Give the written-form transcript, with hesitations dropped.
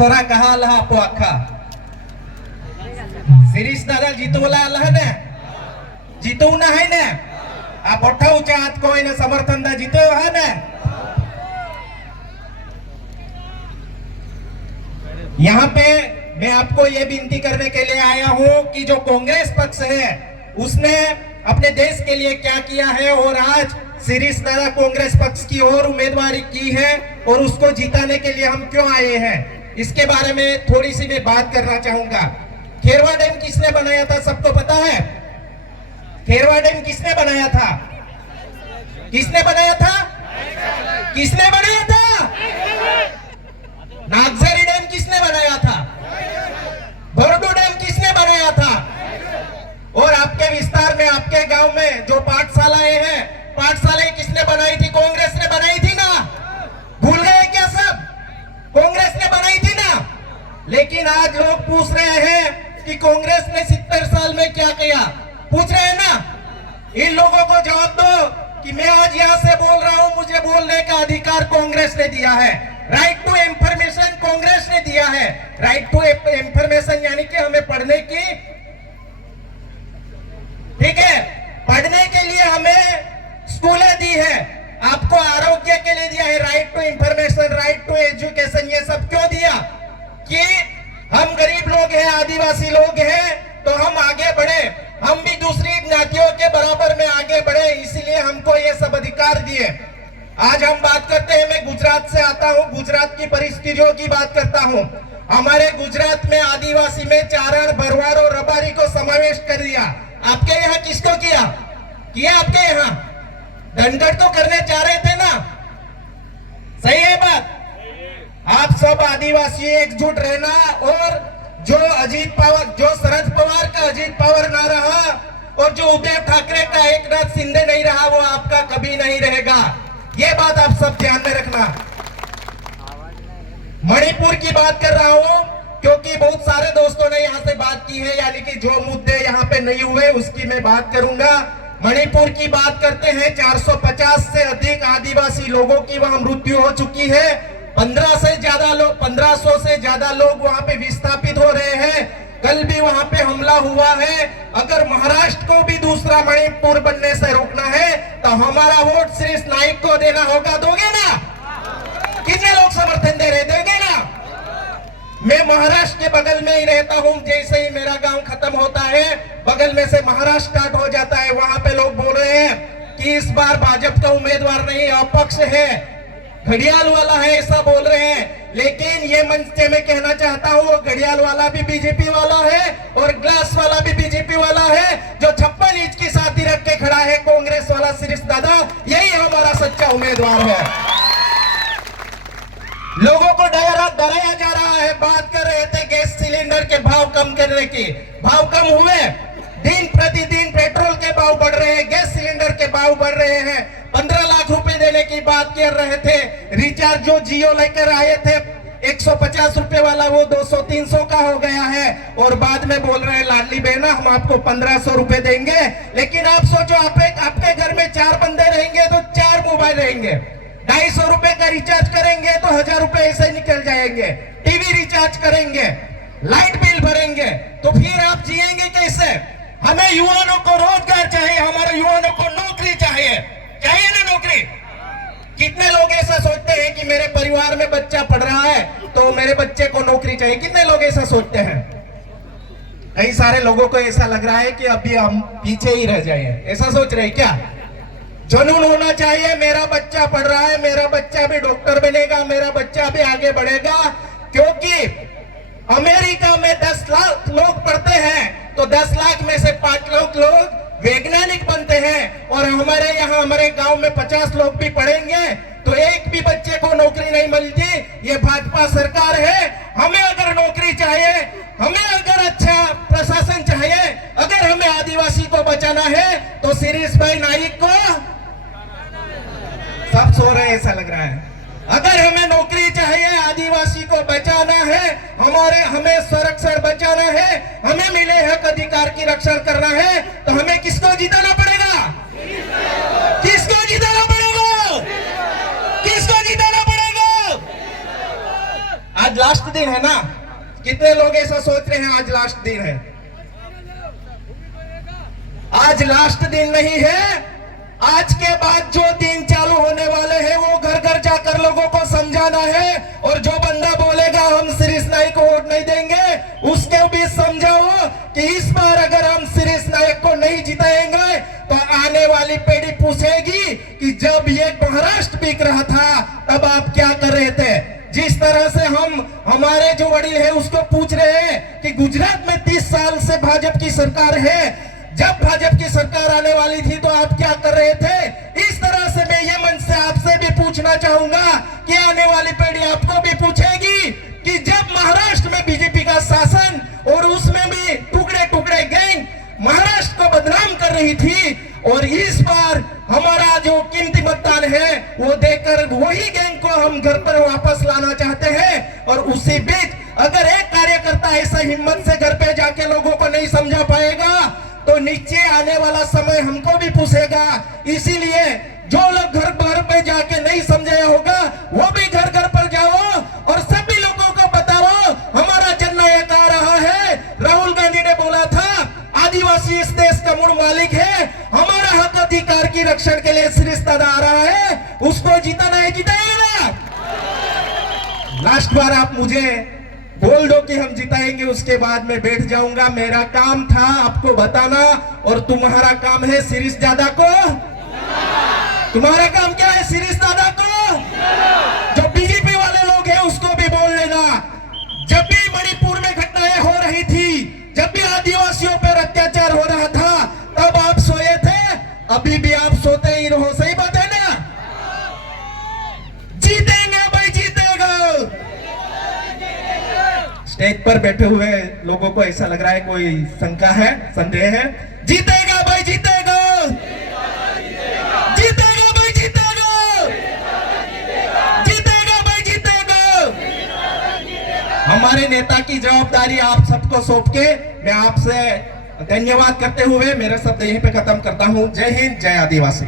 खोरा कहा लहा आपो अखा सिरीस दादा जीतवला लह ने जीतू ना है ने आप उठाऊ चाहत को इन समर्थन दा जीते है ने। यहाँ पे मैं आपको ये विनती करने के लिए आया हूँ कि जो कांग्रेस पक्ष है उसने अपने देश के लिए क्या किया है और आज सिरीस दादा कांग्रेस पक्ष की ओर उम्मीदवारी की है और उसको जिताने के लिए हम क्यों आए हैं, इसके बारे में थोड़ी सी मैं बात करना चाहूंगा। खेरवा डैम किसने बनाया था सबको पता है? खेरवा डैम किसने बनाया था? किसने बनाया था? किसने बनाया था? नागझरी डैम किसने बनाया था? भरडू डैम किसने बनाया था? और आपके विस्तार में आपके गांव में जो पाठशालाएं हैं, पाठशालाएं किसने बनाई थी? कांग्रेस ने बनाई थी ना? भूल गए क्या सब? कांग्रेस ने बनाई थी ना? लेकिन आज लोग पूछ रहे हैं कि कांग्रेस ने 70 साल में क्या किया, पूछ रहे हैं ना। इन लोगों को जवाब दो कि मैं आज यहाँ से बोल रहा हूँ, मुझे बोलने का अधिकार कांग्रेस ने दिया है। राइट टू इंफॉर्मेशन कांग्रेस ने दिया है। राइट टू इंफॉर्मेशन यानी कि हमें पढ़ने की, ठीक है, पढ़ने के लिए हमें स्कूलें दी है, आपको आरोग्य के लिए दिया है। Right to information, right to education, ये सब क्यों दिया? कि हम गरीब लोग हैं, आदिवासी लोग हैं, तो हम आगे बढ़े, हम भी दूसरी ज्ञातियों के बराबर में आगे बढ़े, इसलिए हमको ये सब अधिकार दिए। आज हम बात करते हैं, मैं गुजरात से आता हूँ, गुजरात की परिस्थितियों की बात करता हूँ। हमारे गुजरात में आदिवासी में चारण, भरवाड़ और रबारी को समावेश कर दिया। आपके यहाँ किसको किया? किया आपके यहाँ? धनगढ़ तो करने चाह रहे थे ना? सही है बात? आप सब आदिवासी एकजुट रहना, और जो अजीत पवार, जो शरद पवार का अजीत पवार ना रहा और जो उद्धव ठाकरे का एकनाथ शिंदे नहीं रहा, वो आपका कभी नहीं रहेगा। ये बात आप सब ध्यान में रखना। मणिपुर की बात कर रहा हूं क्योंकि बहुत सारे दोस्तों ने यहाँ से बात की है, यानी कि जो मुद्दे यहाँ पे नहीं हुए उसकी मैं बात करूंगा। मणिपुर की बात करते हैं, 450 से अधिक आदिवासी लोगों की वहां मृत्यु हो चुकी है। 1500 से ज्यादा लोग वहां पे विस्थापित हो रहे हैं। कल भी वहां पे हमला हुआ है। अगर महाराष्ट्र को भी दूसरा मणिपुर बनने से रोकना है तो हमारा वोट श्री नाइक को देना होगा। दोगे ना? कितने लोग समर्थन दे रहे? देंगे ना? मैं महाराष्ट्र के बगल में ही रहता हूं। जैसे ही मेरा गांव खत्म होता है, बगल में से महाराष्ट्र स्टार्ट हो जाता है। वहां पे लोग बोल रहे हैं कि इस बार भाजपा का उम्मीदवार नहीं, अपक्ष है, घड़ियाल वाला है, ऐसा बोल रहे हैं। लेकिन ये मंच से मैं कहना चाहता हूँ, वो घड़ियाल वाला भी बीजेपी वाला है और ग्लास वाला भी बीजेपी वाला है। जो 56 इंच की साथी रख के खड़ा है कांग्रेस वाला सिरीस दादा, यही हमारा सच्चा उम्मीदवार है। लोगों को डराया जा रहा है। बात कर रहे थे गैस सिलेंडर के भाव कम करने की, भाव कम हुए? दिन प्रतिदिन पेट्रोल के भाव बढ़ रहे हैं, गैस सिलेंडर के भाव बढ़ रहे हैं। 15 लाख रुपए देने की बात कर रहे थे। रिचार्ज जो जियो लेकर आए थे 150 रुपए वाला, वो 200-300 का हो गया है। और बाद में बोल रहे हैं लाडली बहना हम आपको 1500 रुपए देंगे। लेकिन आप सोचो, आपके घर में 4 बंदे रहेंगे तो 4 मोबाइल रहेंगे। 250 रुपए का रिचार्ज करेंगे तो 1000 रुपए ऐसे निकल जाएंगे। टीवी रिचार्ज करेंगे, लाइट बिल भरेंगे, तो फिर आप जिएंगे कैसे? हमें युवाओं को रोजगार चाहिए, हमारे युवाओं को नौकरी चाहिए ना नौकरी। कितने लोग ऐसा सोचते हैं कि मेरे परिवार में बच्चा पढ़ रहा है तो मेरे बच्चे को नौकरी चाहिए? कितने लोग ऐसा सोचते हैं? कई सारे लोगों को ऐसा लग रहा है कि अभी हम पीछे ही रह जाएं। ऐसा सोच रहे हैं क्या? जुनून होना चाहिए, मेरा बच्चा पढ़ रहा है, मेरा बच्चा भी डॉक्टर बनेगा, मेरा बच्चा भी आगे बढ़ेगा। क्योंकि अमेरिका में 10 लाख लोग पढ़ते हैं तो 10 लाख में से 5 लोग वैज्ञानिक बनते हैं। और हमारे यहाँ, हमारे गांव में 50 लोग भी पढ़ेंगे तो एक भी बच्चे को नौकरी नहीं मिलती। ये भाजपा सरकार है। हमें अगर नौकरी चाहिए, हमें अगर अच्छा प्रशासन चाहिए, अगर हमें आदिवासी को बचाना है तो सिरीस भाई नाइक को, सब सो रहे हैं ऐसा लग रहा है। अगर हमें नौकरी चाहिए, आदिवासी को बचाना है, हमें संरक्षण बचाना है, हमें मिले हक अधिकार की रक्षा करना है, तो हमें किसको जिताना पड़ेगा? किसको जिताना पड़ेगा? किसको जिताना पड़ेगा? आज लास्ट दिन है ना? कितने लोग ऐसा सोच रहे हैं आज लास्ट दिन है? आज लास्ट दिन नहीं है। आज के बाद जो दिन चालू होने वाले हैं वो घर घर जाकर लोगों को समझाना है, और जो बंदा बोलेगा हम सिरीस नाइक को वोट नहीं देंगे उसके भी समझाओ कि इस बार अगर हम सिरीस नाइक को नहीं जिताएंगे तो आने वाली पीढ़ी पूछेगी कि जब ये महाराष्ट्र बिक रहा था तब आप क्या कर रहे थे। जिस तरह से हम हमारे जो वडील है उसको पूछ रहे हैं कि गुजरात में 30 साल से भाजपा की सरकार है, जब भाजपा की सरकार आने वाली थी तो आप क्या कर रहे थे। इस तरह से मैं ये मन से आपसे भी पूछना चाहूंगा कि आने वाली पीढ़ी आपको भी पूछेगी कि जब महाराष्ट्र में बीजेपी का शासन और उसमें भी टुकड़े टुकड़े गैंग महाराष्ट्र को बदनाम कर रही थी, और इस बार हमारा जो कीमती मतदान है वो देकर वही गैंग को हम घर पर वापस लाना चाहते हैं। और उसी बीच अगर एक कार्यकर्ता ऐसा हिम्मत से घर पे जाके लोगों को नहीं समझा पाएगा तो नीचे आने वाला समय हमको भी पूछेगा। इसीलिए जो लोग घर घर पे जाके नहीं समझाया होगा वो भी घर घर पर जाओ और सभी लोगों को बताओ हमारा जननायक आ रहा है। राहुल गांधी ने बोला था आदिवासी इस देश का मूल मालिक है, हमारा हक अधिकार की रक्षण के लिए सिरीस दादा आ रहा है, उसको जीतना है, जिताएगा। लास्ट बार आप मुझे बोल दो कि हम जिताएंगे, उसके बाद मैं बैठ जाऊंगा। मेरा काम था आपको बताना और तुम्हारा काम है सिरीस दादा को। तुम्हारा काम क्या है? सिरीस दादा को। जो बीजेपी वाले लोग हैं उसको भी बोल लेना, जब भी मणिपुर में घटनाएं हो रही थी, जब भी आदिवासियों पर अत्याचार हो रहा था तब आप सोए थे, अभी भी आप सोते ही रहो। सही बात है ना? जीतेंगे भाई, जीतेगा। स्टेज पर बैठे हुए लोगों को ऐसा लग रहा है कोई शंका है, संदेह है। जीतेगा भाई, जीतेगा, जीतेगा भाई, जीतेगा, जीतेगा भाई, जीतेगा। हमारे नेता की जवाबदारी आप सबको सौंप के मैं आपसे धन्यवाद करते हुए मेरा शब्द यहीं पे खत्म करता हूं। जय हिंद, जय आदिवासी।